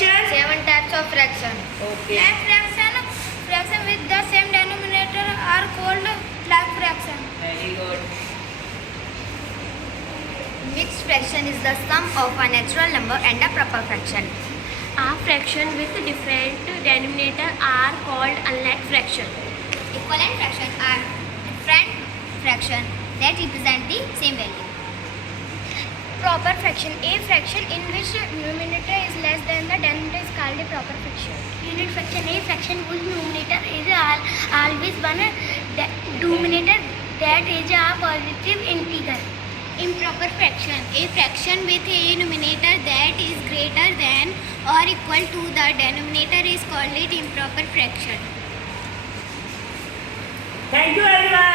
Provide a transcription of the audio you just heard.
fraction? 7 types of fraction. Okay. Fraction with the same denominator are called like fraction. Very good. Mixed fraction is the sum of a natural number and a proper fraction. A fraction with different denominator are called unlike fraction. Equivalent fraction are different fraction that represent the same value. Proper fraction. A fraction in which numerator is less than the denominator is called a proper fraction. Unit fraction. A fraction whose numerator is always one denominator that is a positive integer. Improper fraction. A fraction with a numerator that is greater than or equal to the denominator is called it improper fraction. Thank you everyone.